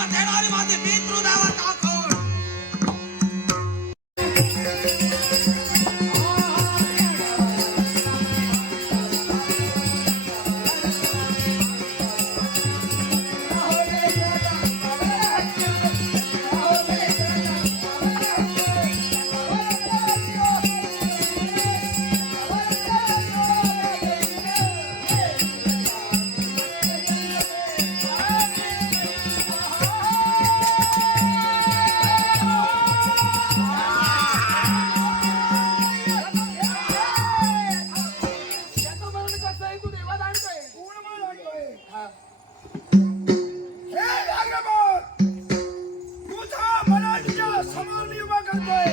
मला जन्म देणारी माझी पितृदेवता করবে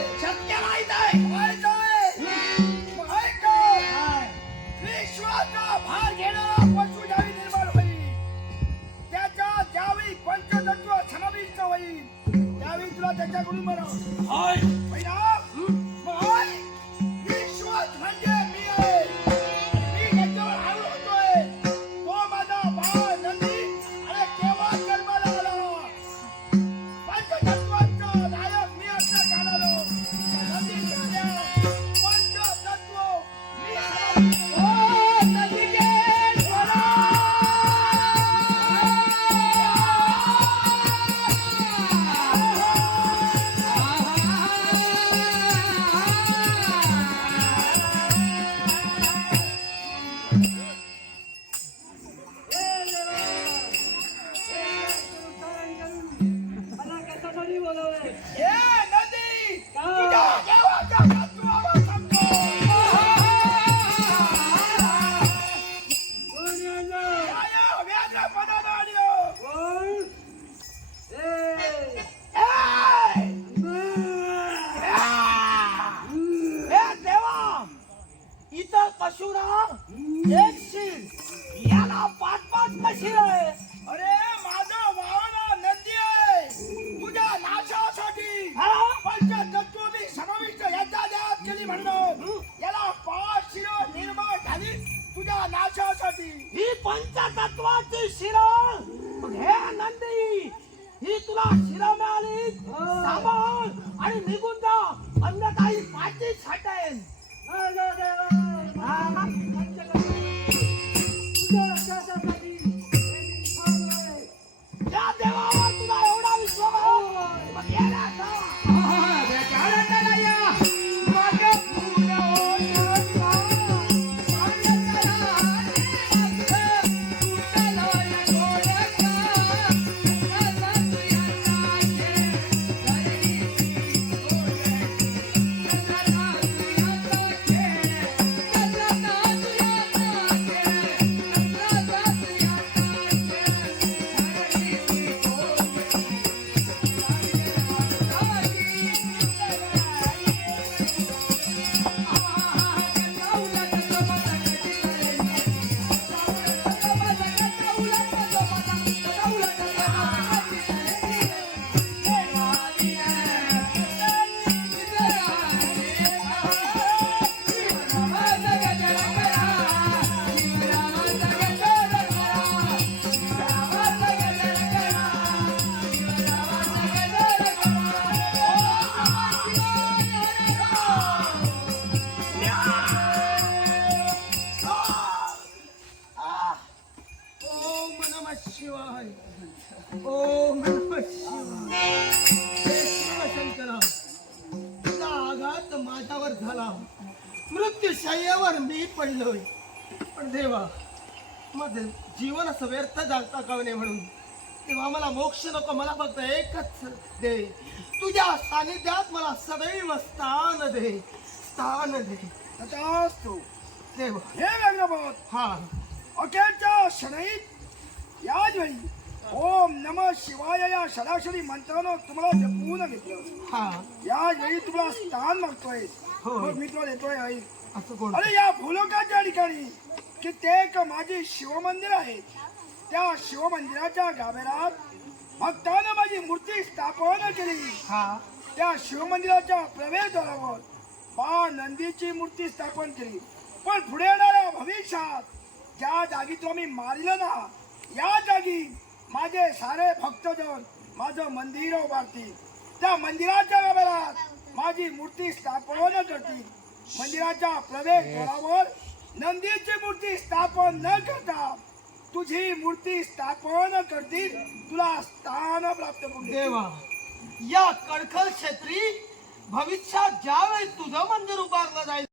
शिरा मिळाली सांभाळ आणि निघून शिवाय. ओम नमः शिवाय. शिवशंकरा तुझा आघात माझ्यावर झाला. मृत्यूशय्यावर मी पडलोय. पण देवा माझं जीवन असं व्यर्थ जाता का नये म्हणून? तेव्हा मला मोक्ष नको मला फक्त एकच दे. तुझ्या सानिध्यात मला सदैव स्थान दे. स्थान दे. तथास्तु. देवा. हे व्यग्रभट हा. अखेरच्या क्षणीत याच वेळी ओम नम शिवाय या षडाक्षरी मंत्रानं तुम्हाला जपून घेतलं. हा. याच वेळी तुम्हाला स्थान मागतोय. मग मी तुला देतोय आई. अरे या भूलोकाच्या ठिकाणी कित्येक माझी शिवमंदिर आहेत. त्या शिवमंदिराच्या गाभेरात भक्तानं माझी मूर्ती स्थापन केली. हा. त्या शिवमंदिराच्या प्रवेशद्वारावर बा नंदीची मूर्ती स्थापन केली. पण पुढे येणाऱ्या भविष्यात ज्या जागी तो मी मारिलं ना या जागी माझे सारे भक्तजन माझं मंदिर उभारतील. त्या मंदिराच्या गाभाऱ्यात माझी मूर्ती स्थापन करतील. मंदिराच्या प्रवेशद्वारावर नंदीची मूर्ती स्थापन न करता तुझी मूर्ती स्थापन करतील. तुला स्थान प्राप्त करून. देवा. या कडखल क्षेत्री भविष्यात ज्यावेळी तुझं मंदिर उभारलं जाईल